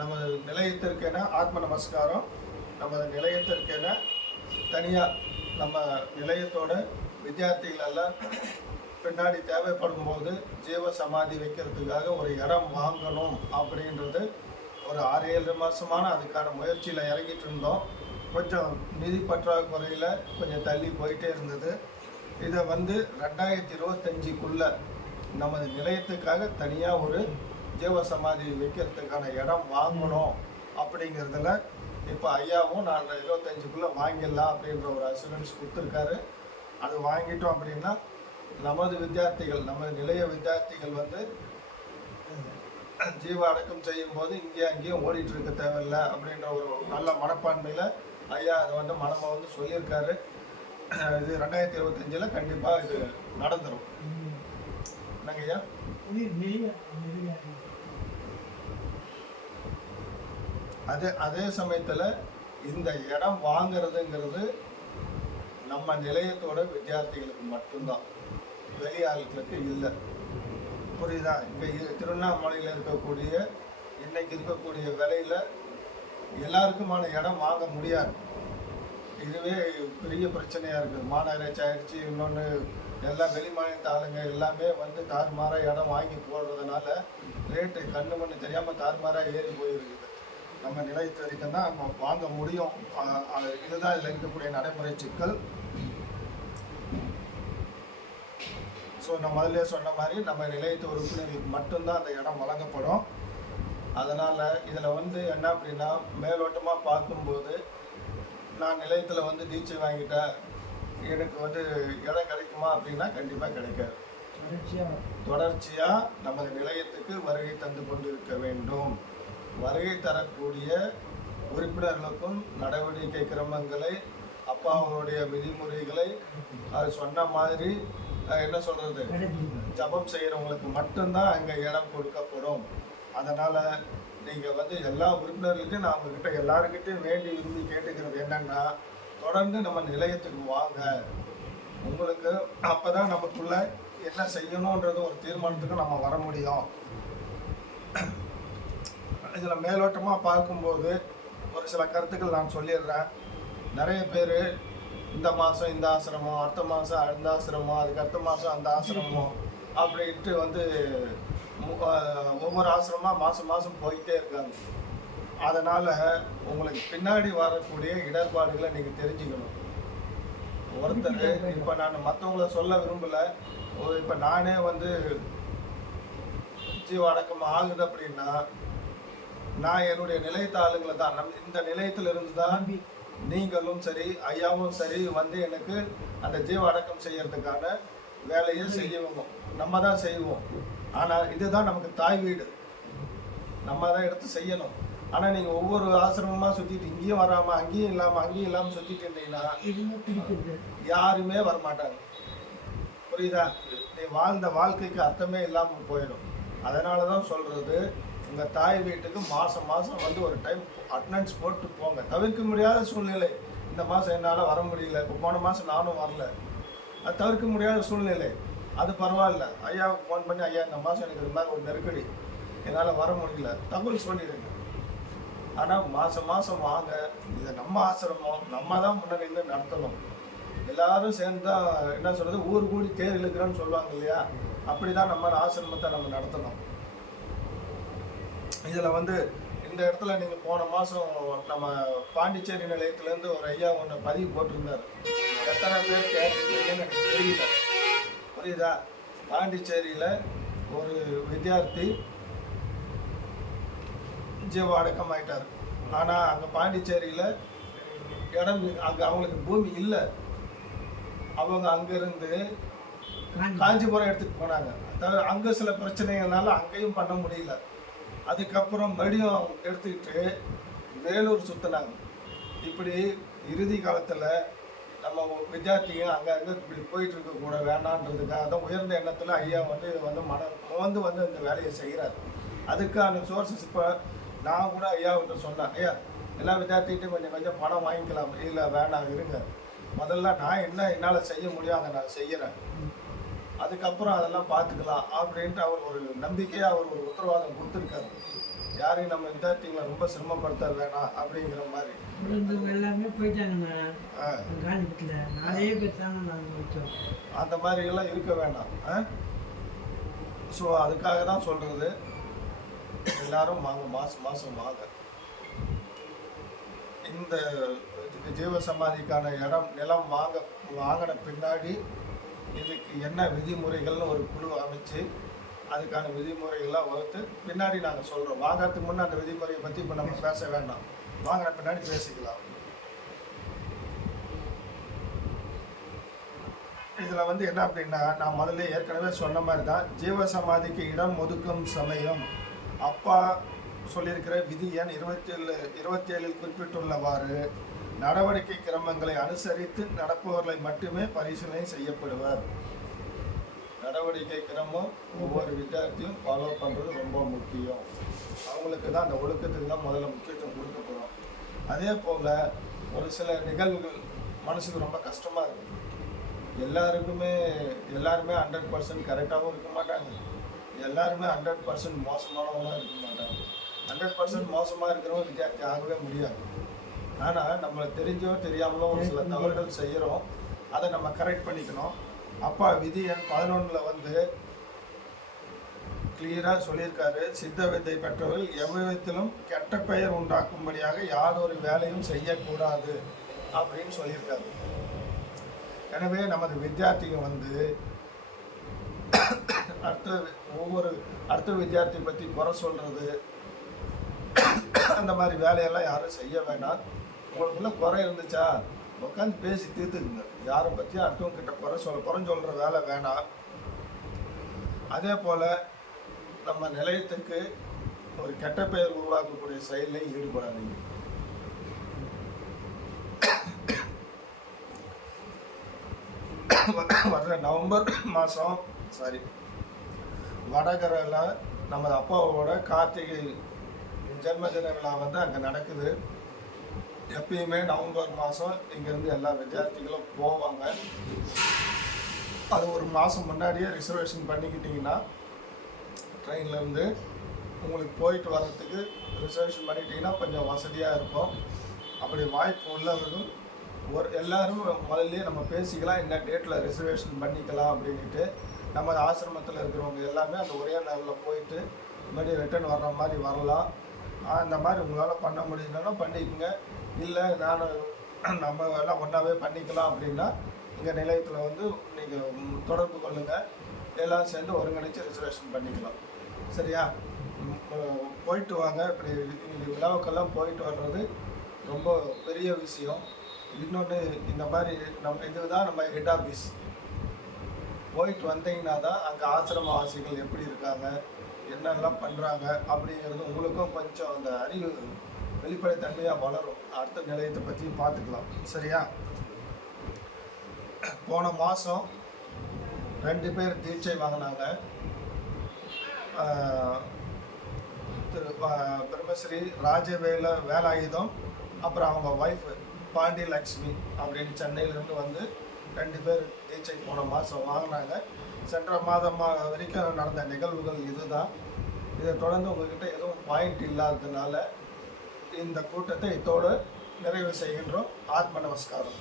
நமது நிலையத்திற்கென ஆத்ம நமஸ்காரம். நமது நிலையத்திற்கென தனியாக நம்ம நிலையத்தோட வித்தியார்த்திகள் எல்லாம் பின்னாடி தேவைப்படும் போது ஜீவ சமாதி வைக்கிறதுக்காக ஒரு இடம் வாங்கணும் அப்படின்றது ஒரு 6-7 மாதமான அதுக்கான முயற்சியில் இறங்கிட்டு இருந்தோம். கொஞ்சம் நிதி பற்றாக்குறையில் கொஞ்சம் தள்ளி போயிட்டே இருந்தது. இதை 2025க்குள்ளே நமது நிலையத்துக்காக தனியாக ஒரு ஜீவ சமாதி வைக்கிறதுக்கான இடம் வாங்கணும் அப்படிங்கிறதுல இப்போ ஐயாவும் நான் 25க்குள்ளே வாங்கிடலாம் அப்படின்ற ஒரு அசூரன்ஸ் கொடுத்துருக்காரு. அது வாங்கிட்டோம் அப்படின்னா நமது வித்தியார்த்திகள், நமது நிலைய வித்தியார்த்திகள் ஜீவ அடக்கம் செய்யும் போது இங்கே அங்கேயும் ஓடிட்டு இருக்க தேவையில்லை அப்படின்ற ஒரு நல்ல மனப்பான்மையில் ஐயா அதை மனமாக சொல்லியிருக்காரு. இது 2025 கண்டிப்பாக இது நடந்துடும். என்னங்க ஐயா? அதே சமயத்தில் இந்த இடம் வாங்கிறதுங்கிறது நம்ம நிலையத்தோட வித்தியார்த்திகளுக்கு மட்டும்தான், வெளியாளுகளுக்கு இல்லை. புரியுதா? இங்கே திருவண்ணாமலையில் இருக்கக்கூடிய இன்னைக்கு இருக்கக்கூடிய விலையில் எல்லாருக்குமான இடம் வாங்க முடியாது. இதுவே பெரிய பிரச்சனையாக இருக்குது. மாநகராட்சி ஆயிடுச்சு. இன்னொன்று எல்லாம் வெளி மாநிலத்து ஆளுங்க எல்லாமே தாறுமாறாக இடம் வாங்கி போடுறதுனால ரேட்டு கண்ணு மண்ணு தெரியாமல் தாறுமாறாக ஏறி போயிருக்குது. நம்ம நிலையத்து வரைக்கும் தான் நம்ம வாங்க முடியும். இதுதான் இதில் இருக்கக்கூடிய நடைமுறை சிக்கல். ஸோ நான் முதல்ல சொன்ன மாதிரி நம்ம நிலையத்து உறுப்பினர்களுக்கு மட்டும்தான் அந்த இடம் வழங்கப்படும். அதனால் இதில் என்ன அப்படின்னா, மேலோட்டமாக பார்க்கும்போது நான் நிலையத்தில் தீட்சை வாங்கிட்டேன், எனக்கு இடம் கிடைக்குமா அப்படின்னா கண்டிப்பாக கிடைக்காது. தொடர்ச்சியாக நமது நிலையத்துக்கு வருகை தந்து கொண்டு இருக்க வேண்டும். வருகை தரக்கூடிய உறுப்பினர்களுக்கும் நடவடிக்கை கிரமங்களை, அப்பாவுடைய விதிமுறைகளை அது சொன்ன மாதிரி என்ன சொல்கிறது, ஜபம் செய்கிறவங்களுக்கு மட்டும்தான் அங்கே இடம் கொடுக்கப்படும். அதனால் நீங்கள் எல்லா உறுப்பினர்களுக்கும் நான் உங்ககிட்ட எல்லாருக்கிட்டையும் வேண்டி விரும்பி கேட்டுக்கிறது என்னென்னா, தொடர்ந்து நம்ம நிலையத்துக்கு வாங்க. உங்களுக்கு அப்போ தான் நமக்குள்ள என்ன செய்யணுன்றது ஒரு தீர்மானத்துக்கு நம்ம வர முடியும். இதில் மேலோட்டமாக பார்க்கும்போது ஒரு சில கருத்துக்கள் நான் சொல்லிடுறேன். நிறைய பேர் இந்த மாதம் இந்த ஆசிரமம், அடுத்த மாதம் அந்த ஆசிரமம், அதுக்கு அடுத்த மாதம் அந்த ஆசிரமம் அப்படின்ட்டு ஒவ்வொரு ஆசிரமாக மாதம் போயிட்டே இருக்காங்க. அதனால் உங்களுக்கு பின்னாடி வரக்கூடிய இடர்பாடுகளை நீங்கள் தெரிஞ்சுக்கணும். ஒருத்தர் இப்போ நான் மற்றவங்கள சொல்ல விரும்பலை. இப்போ நானே ஜீவ அடக்கம் ஆகுது அப்படின்னா நான் என்னுடைய நிலையத்த ஆளுங்களை தான், இந்த நிலையத்தில் இருந்து தான் நீங்களும் சரி ஐயாவும் சரி எனக்கு அந்த ஜீவ அடக்கம் செய்யறதுக்கான வேலையை செய்யணும். நம்ம தான் செய்வோம். ஆனால் இதுதான் நமக்கு தாய் வீடு, நம்ம தான் எடுத்து செய்யணும். ஆனால் நீங்கள் ஒவ்வொரு ஆசிரமமாக சுற்றிட்டு இங்கேயும் வராமல் அங்கேயும் இல்லாமல் சுற்றிட்டு இருந்தீங்கன்னா யாருமே வரமாட்டாங்க. புரியுதா? நீ வாழ்ந்த வாழ்க்கைக்கு அர்த்தமே இல்லாமல் போயிடும். அதனால தான் சொல்கிறது, உங்கள் தாய் வீட்டுக்கு மாதம் ஒரு டைம் அட்டண்டன்ஸ் போட்டு போங்க. தவிர்க்க முடியாத சூழ்நிலை, இந்த மாதம் என்னால் வர முடியல, இப்போ போன மாதம் நானும் வரல, அது தவிர்க்க முடியாத சூழ்நிலை, அது பரவாயில்ல. ஐயாவுக்கு ஃபோன் பண்ணி, ஐயா இந்த மாதம் எனக்கு இது மாதிரி ஒரு நெருக்கடி, என்னால் வர முடியல, தகவல் சொல்லிடுங்க. ஆனால் மாதம் வாங்க. இதை நம்ம ஆசிரமம், நம்ம தான் முன்னாடி நடத்தணும். எல்லாரும் சேர்ந்து தான் என்ன சொல்கிறது, ஊர் கூடி தேர் இழுக்கிறோன்னு சொல்லுவாங்க இல்லையா, அப்படி தான் நம்ம ஆசிரமத்தை நம்ம நடத்தணும். இதில் இந்த இடத்துல நீங்கள் போன மாதம் நம்ம பாண்டிச்சேரி நிலையத்துலேருந்து ஒரு ஐயா ஒன்று பதிவு போட்டிருந்தார். எத்தனை பேர் கேட்டுருக்கீங்கன்னு எனக்கு தெரியல. புரியுதா? பாண்டிச்சேரியில் ஒரு வித்தியார்த்தி ஜீவ அடக்கம் ஆகிட்டார். ஆனால் அங்கே பாண்டிச்சேரியில் இடம், அங்கே அவங்களுக்கு பூமி இல்லை. அவங்க அங்கேருந்து காஞ்சிபுரம் எடுத்துகிட்டு போனாங்க. அங்கே சில பிரச்சனைகள்னால அங்கேயும் பண்ண முடியல. அதுக்கப்புறம் மறுபடியும் எடுத்துக்கிட்டு வேலூர் சுற்றினாங்க. இப்படி இறுதி காலத்தில் நம்ம வித்தியார்த்திங்க அங்கே இப்படி போயிட்டு இருக்கக்கூட வேண்டான்றதுக்காக தான் உயர்ந்த எண்ணத்தில் ஐயா இந்த வேலையை செய்கிறார். அதுக்கான சோர்ஸஸ் இப்போ நான் கூட ஐயாவிட்ட சொன்னேன், ஐயா எல்லா வித்தியார்த்திகிட்டையும் கொஞ்சம் பணம் வாங்கிக்கலாம். இல்லை வேணாம், இருங்க, முதல்ல நான் என்னால் செய்ய முடியும், அதை நான் செய்கிறேன், அதுக்கப்புறம் அதெல்லாம் பார்த்துக்கலாம் அப்படின்ட்டு அவர் ஒரு நம்பிக்கையாக அவர் ஒரு உத்தரவாதம் கொடுத்துருக்காரு. யாரையும் நம்ம வித்யார்த்திகளை ரொம்ப சிரமப்படுத்த வேணாம் அப்படிங்கிற மாதிரி. எல்லாமே போயிட்டாங்கண்ணா காஞ்சிபுரத்தில், நிறைய பேர் தானே நாங்கள் வச்சோம். அந்த மாதிரிலாம் இருக்க வேண்டாம். ஸோ அதுக்காக தான் சொல்கிறது, எல்லாரும் வாங்க, மாதம் மாதம் வாங்க. இந்த ஜீவ சமாதிக்கான நிலம் வாங்கின பின்னாடி இதுக்கு என்ன விதிமுறைகள்னு ஒரு குழு அமைச்சு அதுக்கான விதிமுறைகள்லாம் வகுத்து பின்னாடி நாங்கள் சொல்கிறோம். வாங்கிறதுக்கு முன்னே அந்த விதிமுறையை பற்றி இப்போ நம்ம பேச வேண்டாம், வாங்கின பின்னாடி பேசிக்கலாம். இதில் என்ன அப்படின்னா, நான் முதல்ல ஏற்கனவே சொன்ன மாதிரி தான், ஜீவ சமாதிக்கு இடம் ஒதுக்கும் சமயம் அப்பா சொல்லியிருக்கிற விதி எண் 27 குறிப்பிட்டுள்ளவாறு நடவடிக்கை கிரமங்களை அனுசரித்து நடப்பவர்களை மட்டுமே பரிசீலனை செய்யப்படுவர். நடவடிக்கை கிரமம் ஒவ்வொரு வித்தியார்த்தியும் ஃபாலோ பண்ணுறது ரொம்ப முக்கியம். அவங்களுக்கு தான் அந்த ஒழுக்கத்துக்கு தான் முதல்ல முக்கியத்துவம் கொடுக்கப்படும். அதே போல் ஒரு சில நிகழ்வுகள் மனசுக்கு ரொம்ப கஷ்டமாக இருக்குது. எல்லாருமே 100% கரெக்டாகவும் இருக்க மாட்டாங்க, எல்லாருமே 100% மோசமானவங்களாம் இருக்க மாட்டாங்க. 100% மோசமாக இருக்கிறவங்க வித்தியார்த்தி ஆகவே முடியாது. ஆனால் நம்மளை தெரிஞ்சோ தெரியாமலோ ஒரு சில தவறுகள் செய்கிறோம், அதை நம்ம கரெக்ட் பண்ணிக்கணும். அப்பா விதி எண் 11 கிளியராக சொல்லியிருக்காரு, சித்த வித்தை பெற்றவர்கள் எவ்விதத்திலும் கெட்ட பெயர் உண்டாக்கும்படியாக யாதொரு வேலையும் செய்யக்கூடாது அப்படின்னு சொல்லியிருக்காரு. எனவே நமது வித்தியார்த்திகள் அடுத்த வித்தியார்த்தி பற்றி குறை சொல்கிறது, அந்த மாதிரி வேலையெல்லாம் யாரும் செய்ய வேண்டாம். உங்களுக்குள்ள குறை இருந்துச்சா உட்காந்து பேசி தீர்த்துக்குங்க. யாரை பற்றியும் அடுத்தவங்க கிட்ட குறை சொல்கிற வேலை வேணாம். அதே போல் நம்ம நிலையத்துக்கு ஒரு கெட்ட பெயர் உருவாக்கக்கூடிய செயலில் ஈடுபடாதீங்க. வர்ற நவம்பர் மாதம் வடகரையில் நமது அப்பாவோட கார்த்திகை ஜென்மதின விழா அங்கே நடக்குது. எப்பயுமே நவம்பர் மாதம் இங்கேருந்து எல்லா வித்தியார்த்திகளும் போவாங்க. அது ஒரு மாதம் முன்னாடியே ரிசர்வேஷன் பண்ணிக்கிட்டிங்கன்னா ட்ரெயின்லேருந்து உங்களுக்கு போயிட்டு வர்றதுக்கு ரிசர்வேஷன் பண்ணிட்டீங்கன்னா கொஞ்சம் வசதியாக இருக்கும். அப்படி வாய்ப்பு உள்ளவர்கள் எல்லோரும் முதல்லையே நம்ம பேசிக்கலாம், என்ன டேட்டில் ரிசர்வேஷன் பண்ணிக்கலாம் அப்படின்ட்டு. நம்ம ஆசிரமத்தில் இருக்கிறவங்க எல்லாமே அந்த ஒரே நாளில் போயிட்டு மறுபடியும் ரிட்டர்ன் வர்ற மாதிரி வரலாம். அந்த மாதிரி உங்களால் பண்ண முடியுதுன்னா பண்ணிக்கோங்க. இல்லை நம்ம எல்லாம் ஒன்றாவே பண்ணிக்கலாம் அப்படின்னா எங்கள் நிலையத்தில் நீங்கள் தொடர்பு கொள்ளுங்கள், எல்லாம் சேர்ந்து ஒருங்கிணைச்சு ரிசர்வேஷன் பண்ணிக்கலாம். சரியா? போயிட்டு வாங்க. இப்படி விழாவுக்கெல்லாம் போயிட்டு வர்றது ரொம்ப பெரிய விஷயம். இன்னொன்று, இந்த மாதிரி இதுதான் நம்ம ஹெட் ஆஃபீஸ். போயிட்டு வந்தீங்கன்னா தான் அங்கே ஆசிரமவாசிகள் எப்படி இருக்காங்க, என்னெல்லாம் பண்ணுறாங்க அப்படிங்கிறது உங்களுக்கும் கொஞ்சம் அந்த அறிவு வெளிப்படைத்தன்மையாக வளரும். அடுத்த நிலையத்தை பற்றி பார்த்துக்கலாம். சரியா? போன மாதம் 2 பேர் தீட்சை வாங்கினாங்க. திரு பிரம்மஸ்ரீ வேலாயுதம், அப்புறம் அவங்க ஒய்ஃப் பாண்டி லக்ஷ்மி அப்படின்னு சென்னையிலேருந்து 2 பேர் தீட்சை போன மாதம் வாங்கினாங்க. சென்ற மாதம் வரைக்கும் நடந்த நிகழ்வுகள் இதுதான். இதை தொடர்ந்து உங்கள்கிட்ட எதுவும் பாயிண்ட் இல்லாததுனால இந்த கூட்டத்தை இதோடு நிறைவு செய்கின்றோம். ஆத்ம நமஸ்காரம்.